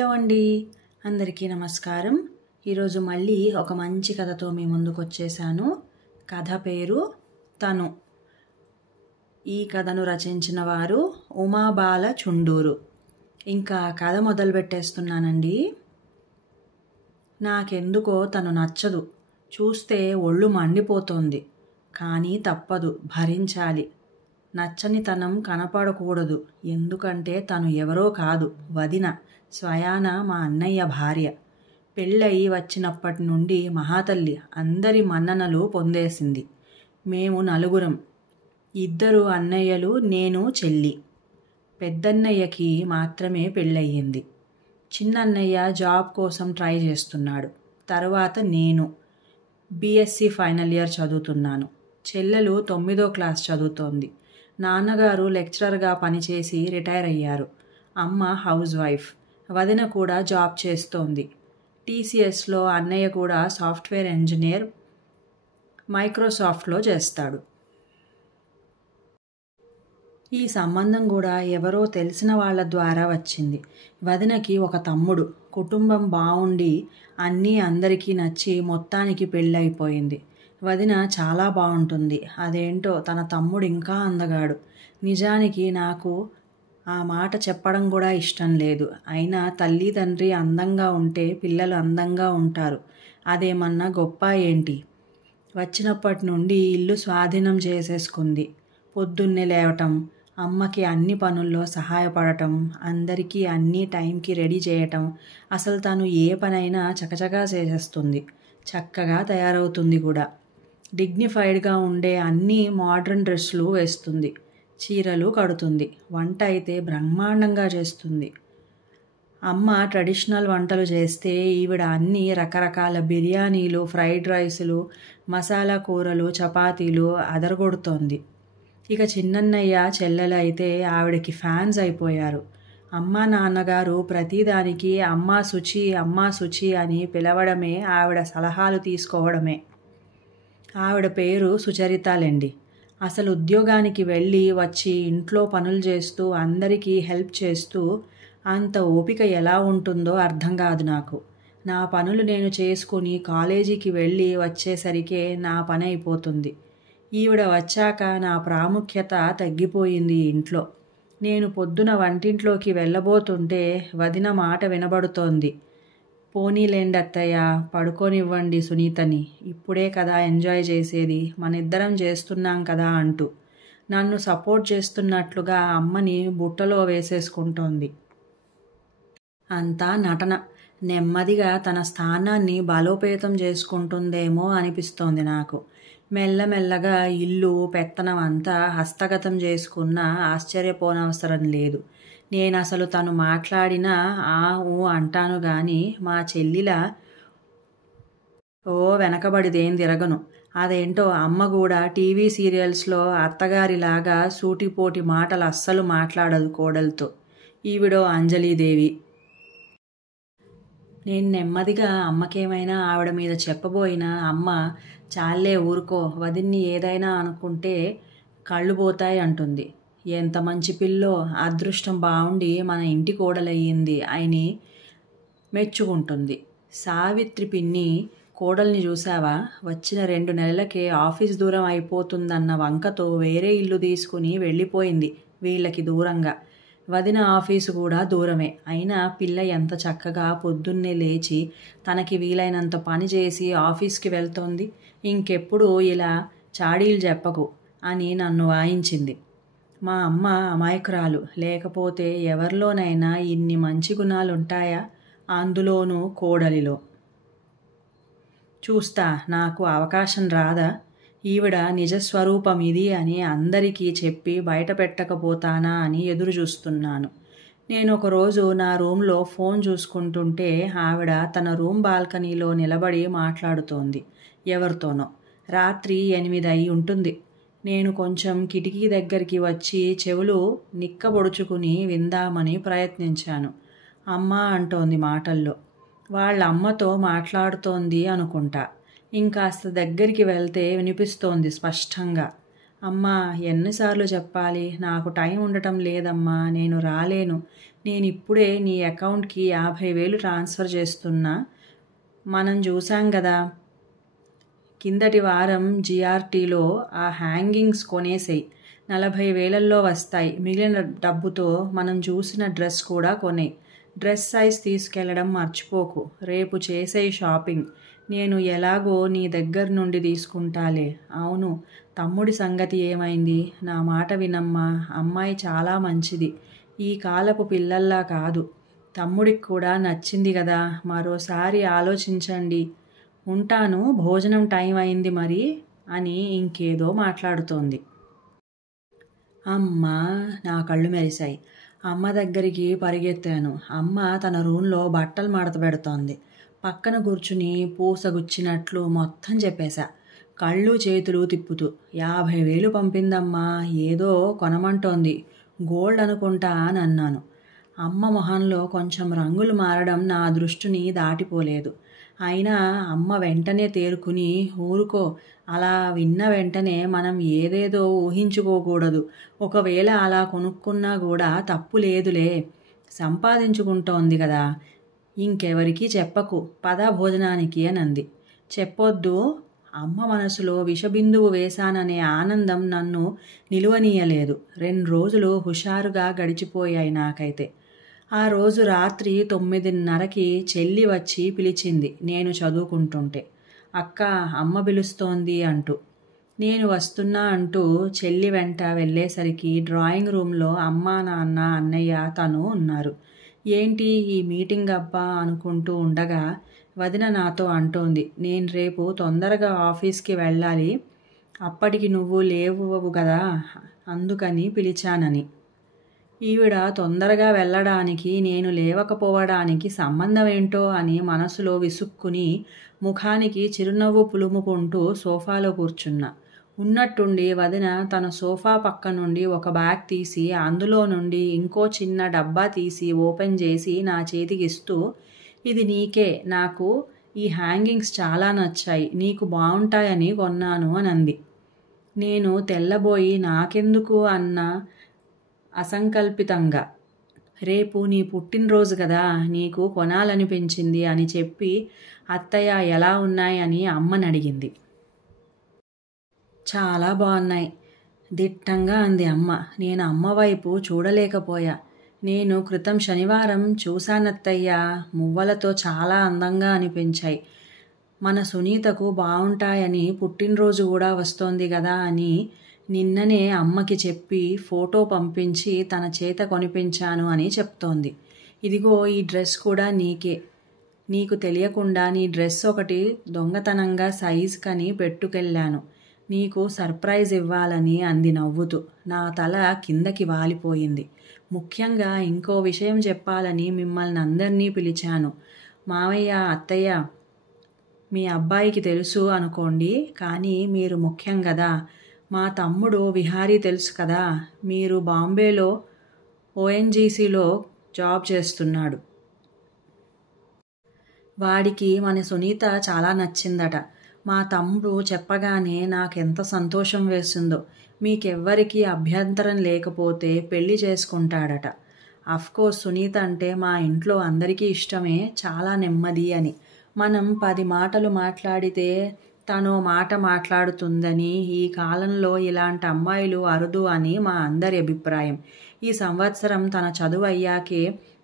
Hello అండి, అందరికీ నమస్కారం. ఈరోజు మళ్ళీ ఒక మంచి కథతో మీ ముందుకు వచ్చేసాను. కథ పేరు తను. ఈ కథను రచించిన వారు ఉమాబాల చుండూరు. ఇంకా కథ మొదలు పెట్టేస్తున్నానండి. నాకెందుకో తను నచ్చదు. చూస్తే ఒళ్ళు మండిపోతోంది. కానీ తప్పదు, భరించాలి. నచ్చనితనం కనపడకూడదు. ఎందుకంటే తను ఎవరో కాదు, వదిన, స్వయాన మా అన్నయ్య భార్య. పెళ్ళయి వచ్చినప్పటి నుండి మహాతల్లి అందరి మన్ననలు పొందేసింది. మేము నలుగురం, 2 అన్నయ్యలు, నేను, చెల్లి. పెద్దన్నయ్యకి మాత్రమే పెళ్ళయ్యింది. చిన్నన్నయ్య జాబ్ కోసం ట్రై చేస్తున్నాడు. తర్వాత నేను BSc ఫైనల్ ఇయర్ చదువుతున్నాను. చెల్లెలు 9వ క్లాస్ చదువుతోంది. నాన్నగారు లెక్చరర్గా పనిచేసి రిటైర్ అయ్యారు. అమ్మ హౌస్ వైఫ్. వదిన కూడా జాబ్ చేస్తోంది. TCSలో. అన్నయ్య కూడా సాఫ్ట్వేర్ ఇంజనీర్, మైక్రోసాఫ్ట్లో చేస్తాడు. ఈ సంబంధం కూడా ఎవరో తెలిసిన వాళ్ళ ద్వారా వచ్చింది. వదినకి ఒక తమ్ముడు. కుటుంబం బాగుండి అన్నీ అందరికీ నచ్చి మొత్తానికి పెళ్ళైపోయింది. వదిన చాలా బాగుంటుంది. అదేంటో తన తమ్ముడు ఇంకా అందగాడు. నిజానికి నాకు ఆ మాట చెప్పడం కూడా ఇష్టం లేదు. అయినా తల్లి తండ్రి అందంగా ఉంటే పిల్లలు అందంగా ఉంటారు. అదేమన్నా గొప్ప ఏంటి? వచ్చినప్పటి నుండి ఇల్లు స్వాధీనం చేసేసుకుంది. పొద్దున్నే లేవటం, అమ్మకి అన్ని పనుల్లో సహాయపడటం, అందరికీ అన్ని టైంకి రెడీ చేయటం. అసలు తను ఏ పనైనా చకచకా చేసేస్తుంది. చక్కగా తయారవుతుంది కూడా. డిగ్నిఫైడ్గా ఉండే అన్ని మోడ్రన్ డ్రెస్సులు వేస్తుంది. చీరలు కడుతుంది. వంట అయితే బ్రహ్మాండంగా చేస్తుంది. అమ్మ ట్రెడిషనల్ వంటలు చేస్తే ఈవిడ అన్ని రకరకాల బిర్యానీలు, ఫ్రైడ్ రైసులు, మసాలా కూరలు, చపాతీలు అదరగొడుతోంది. ఇక చిన్నన్నయ్య, చెల్లెలు అయితే ఆవిడకి ఫ్యాన్స్ అయిపోయారు. అమ్మ నాన్నగారు ప్రతిదానికి అమ్మా శుచి, అమ్మా శుచి అని పిలవడమే, ఆవిడ సలహాలు తీసుకోవడమే. ఆవిడ పేరు సుచరితాలేండి. అసలు ఉద్యోగానికి వెళ్ళి వచ్చి ఇంట్లో పనులు చేస్తూ అందరికీ హెల్ప్ చేస్తూ అంత ఓపిక ఎలా ఉంటుందో అర్థం కాదు నాకు. నా పనులు నేను చేసుకుని కాలేజీకి వెళ్ళి వచ్చేసరికే నా పని అయిపోతుంది. ఈవిడ వచ్చాక నా ప్రాముఖ్యత తగ్గిపోయింది ఇంట్లో. నేను పొద్దున వంటింట్లోకి వెళ్ళబోతుంటే వదిన మాట వినబడుతోంది. పోనీలేండి అత్తయ్య, పడుకోనివ్వండి సునీతని, ఇప్పుడే కదా ఎంజాయ్ చేసేది, మనిద్దరం చేస్తున్నాం కదా అంటూ నన్ను సపోర్ట్ చేస్తున్నట్లుగా అమ్మని బుట్టలో వేసేసుకుంటోంది. అంతా నటన. నెమ్మదిగా తన స్థానాన్ని బలోపేతం చేసుకుంటుందేమో అనిపిస్తోంది నాకు. మెల్లమెల్లగా ఇల్లు పెత్తనం అంతా హస్తగతం చేసుకున్నా ఆశ్చర్యపోనవసరం లేదు. నేను అసలు తను మాట్లాడినా ఆ ఊ అంటాను గాని మా చెల్లిలా వెనకబడిదేం తిరగను. అదేంటో అమ్మ కూడా టీవీ సీరియల్స్లో అత్తగారిలాగా సూటిపోటి మాటలు అస్సలు మాట్లాడదు కోడలతో. ఈవిడో అంజలీదేవి. నేను నెమ్మదిగా అమ్మకేమైనా ఆవిడ మీద చెప్పబోయినా అమ్మ చాలే ఊరుకో, వదిన్ని ఏదైనా అనుకుంటే కళ్ళు పోతాయి అంటుంది. ఎంత మంచి పిల్లో, అదృష్టం బాగుండి మన ఇంటి కోడలయ్యింది అని మెచ్చుకుంటుంది. సావిత్రి పిన్ని కోడల్ని చూసావా, వచ్చిన 2 నెలలకే ఆఫీస్ దూరం అయిపోతుందన్న వంకతో వేరే ఇల్లు తీసుకుని వెళ్ళిపోయింది వీళ్ళకి దూరంగా. వదిన ఆఫీసు కూడా దూరమే. అయినా పిల్ల ఎంత చక్కగా పొద్దున్నే లేచి తనకి వీలైనంత పని చేసి ఆఫీస్కి వెళ్తోంది. ఇంకెప్పుడు ఇలా చాడీలు చెప్పకు అని నన్ను వాయించింది. మా అమ్మ అమాయకురాలు. లేకపోతే ఎవరిలోనైనా ఇన్ని మంచి గుణాలుంటాయా? అందులోనూ కోడలిలో. చూస్తా, నాకు అవకాశం రాదా? ఈవిడ నిజస్వరూపం ఇది అని అందరికీ చెప్పి బయట పెట్టకపోతానా అని ఎదురు చూస్తున్నాను. నేను ఒకరోజు నా రూమ్లో ఫోన్ చూసుకుంటుంటే ఆవిడ తన రూమ్ బాల్కనీలో నిలబడి మాట్లాడుతోంది ఎవరితోనో. రాత్రి 8 అయి ఉంటుంది. నేను కొంచెం కిటికీ దగ్గరికి వచ్చి చెవులు నిక్కబొడుచుకుని విందామని ప్రయత్నించాను. అమ్మ అంటోంది మాటల్లో. వాళ్ళ అమ్మతో మాట్లాడుతోంది అనుకుంటా. ఇంకాస్త దగ్గరికి వెళ్తే వినిపిస్తోంది స్పష్టంగా. అమ్మా, ఎన్నిసార్లు చెప్పాలి? నాకు టైం ఉండటం లేదమ్మా, నేను రాలేను. నేనిప్పుడే నీ అకౌంట్కి 50,000 ట్రాన్స్ఫర్ చేస్తున్నా. మనం చూసాం కదా, కిందటి వారం జిఆర్టీలో ఆ హ్యాంగింగ్స్ కొనేసేయ్. 40,000లో వస్తాయి. మిగిలిన డబ్బుతో మనం చూసిన డ్రెస్ కూడా కొనేయ్. డ్రెస్ సైజ్ తీసుకెళ్లడం మర్చిపోకు. రేపు చేసేయ్ షాపింగ్. నేను ఎలాగో నీ దగ్గర నుండి తీసుకుంటాలే. అవును, తమ్ముడి సంగతి ఏమైంది? నా మాట వినమ్మా, అమ్మాయి చాలా మంచిది. ఈ కాలపు పిల్లల్లా కాదు. తమ్ముడికి కూడా నచ్చింది కదా, మరోసారి ఆలోచించండి. ఉంటాను, భోజనం టైం అయింది మరి అని ఇంకేదో మాట్లాడుతోంది. అమ్మా, నా కళ్ళు మెరిశాయి. అమ్మ దగ్గరికి పరిగెత్తాను. అమ్మ తన రూంలో బట్టలు మడత పెడుతోంది. పక్కన కూర్చుని పూసగుచ్చినట్లు మొత్తం చెప్పేశా, కళ్ళు చేతులు తిప్పుతూ. 50,000 పంపిందమ్మా, ఏదో కొనమంటోంది. గోల్డ్ అనుకుంటా అని అన్నాను. అమ్మ మొహంలో కొంచెం రంగులు మారడం నా దృష్టిని దాటిపోలేదు. అయినా అమ్మ వెంటనే తేరుకుని, ఊరుకో, అలా విన్న వెంటనే మనం ఏదేదో ఊహించుకోకూడదు. ఒకవేళ అలా కొనుక్కున్నా కూడా తప్పు లేదులే, సంపాదించుకుంటోంది కదా. ఇంకెవరికీ చెప్పకు, పద భోజనానికి అనంది. చెప్పొద్దు. అమ్మ మనసులో విషబిందువు వేశాననే ఆనందం నన్ను నిలువనీయలేదు. 2 రోజులు హుషారుగా గడిచిపోయాయి నాకైతే. ఆ రోజు రాత్రి 9:30కి చెల్లి వచ్చి పిలిచింది నేను చదువుకుంటుంటే. అక్క, అమ్మ పిలుస్తోంది అంటూ. నేను వస్తున్నా అంటూ చెల్లి వెంట వెళ్ళేసరికి డ్రాయింగ్ రూమ్లో అమ్మ, నాన్న, అన్నయ్య, తను ఉన్నారు. ఏంటి ఈ మీటింగ్ అబ్బా అనుకుంటూ ఉండగా వదిన నాతో అంటోంది, నేను రేపు తొందరగా ఆఫీస్కి వెళ్ళాలి, అప్పటికి నువ్వు లేవువు కదా, అందుకని పిలిచానని. ఈవిడ తొందరగా వెళ్ళడానికి నేను లేవకపోవడానికి సంబంధం ఏంటో అని మనసులో విసుక్కుని ముఖానికి చిరునవ్వు పులుముకుంటూ సోఫాలో కూర్చున్నా. ఉన్నట్టుండి వదిన తన సోఫా పక్క నుండి ఒక బ్యాగ్ తీసి అందులో నుండి ఇంకో చిన్న డబ్బా తీసి ఓపెన్ చేసి నా చేతికిస్తూ, ఇది నీకే, నాకు ఈ హ్యాంగింగ్స్ చాలా నచ్చాయి, నీకు బాగుంటాయని కొన్నాను అని అంది. నేను తెల్లబోయి నాకెందుకు అన్న అసంకల్పితంగా. రేపు నీ పుట్టినరోజు కదా, నీకు కొనాలనిపించింది అని చెప్పి అత్తయ్య ఎలా ఉన్నాయి అని అమ్మని అడిగింది. చాలా బాగున్నాయి, దిట్టంగా అంది అమ్మ. నేను అమ్మ వైపు చూడలేకపోయా. నేను క్రితం శనివారం చూశానత్తయ్య, మువ్వలతో చాలా అందంగా అనిపించాయి. మన సునీతకు బాగుంటాయని, పుట్టినరోజు కూడా వస్తోంది కదా అని నిన్ననే అమ్మకి చెప్పి ఫోటో పంపించి తన చేత కొనిపించాను అని చెప్తోంది. ఇదిగో ఈ డ్రెస్ కూడా నీకే, నీకు తెలియకుండా నీ డ్రెస్ ఒకటి దొంగతనంగా సైజుకని పెట్టుకెళ్ళాను, నీకు సర్ప్రైజ్ ఇవ్వాలని అంది నవ్వుతూ. నా తల కిందకి వాలిపోయింది. ముఖ్యంగా ఇంకో విషయం చెప్పాలని మిమ్మల్ని అందరినీ పిలిచాను. మావయ్య, అత్తయ్య, మీ అబ్బాయికి తెలుసు అనుకోండి, కానీ మీరు ముఖ్యం కదా. మా తమ్ముడు విహారీ తెలుసు కదా, మీరు బాంబేలో ఓఎన్జీసీలో జాబ్ చేస్తున్నాడు. వాడికి మన సునీత చాలా నచ్చిందట. మా తమ్ముడు చెప్పగానే నాకెంత సంతోషం వేసిందో. మీకెవ్వరికీ అభ్యంతరం లేకపోతే పెళ్లి చేసుకుంటాడట. అఫ్కోర్స్ సునీత అంటే మా ఇంట్లో అందరికీ ఇష్టమే, చాలా నెమ్మది అని. మనం 10 మాటలు మాట్లాడితే తనో మాట మాట్లాడుతుందని, ఈ కాలంలో ఇలాంటి అమ్మాయిలు అరుదు అని మా అందరి అభిప్రాయం. ఈ సంవత్సరం తన చదువు అయ్యాకే,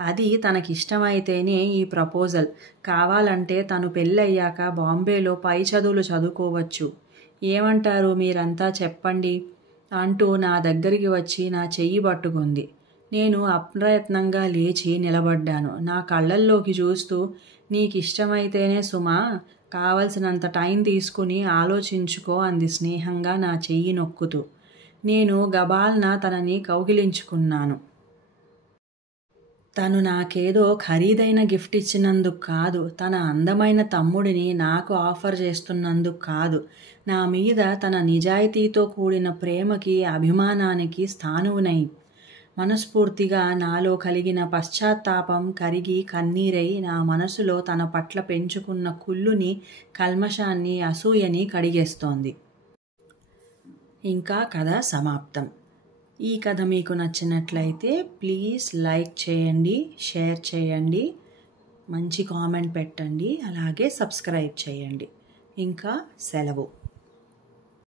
అది తనకిష్టమైతేనే ఈ ప్రపోజల్. కావాలంటే తను పెళ్ళయ్యాక బాంబేలో పై చదువులు చదువుకోవచ్చు. ఏమంటారు మీరంతా చెప్పండి అంటూ నా దగ్గరికి వచ్చి నా చెయ్యి పట్టుకుంది. నేను అప్రయత్నంగా లేచి నిలబడ్డాను. నా కళ్ళల్లోకి చూస్తూ, నీకిష్టమైతేనే సుమా, కావలసినంత టైం తీసుకుని ఆలోచించుకో అంది స్నేహంగా నా చెయ్యి నొక్కుతూ. నేను గబాల్న తనని కౌగిలించుకున్నాను. తను నాకేదో ఖరీదైన గిఫ్ట్ ఇచ్చినందుకు కాదు, తన అందమైన తమ్ముడిని నాకు ఆఫర్ చేస్తున్నందుకు కాదు, నా మీద తన నిజాయితీతో కూడిన ప్రేమకి, అభిమానానికి స్థానువునై. మనస్ఫూర్తిగా నాలో కలిగిన పశ్చాత్తాపం కరిగి కన్నీరై నా మనసులో తన పట్ల పెంచుకున్న కుళ్ళుని, కల్మషాన్ని, అసూయని కడిగేస్తోంది. ఇంకా కథ సమాప్తం. ఈ కథ మీకు నచ్చినట్లయితే ప్లీజ్ లైక్ చేయండి, షేర్ చేయండి, మంచి కామెంట్ పెట్టండి, అలాగే సబ్స్క్రైబ్ చేయండి. ఇంకా సెలవు.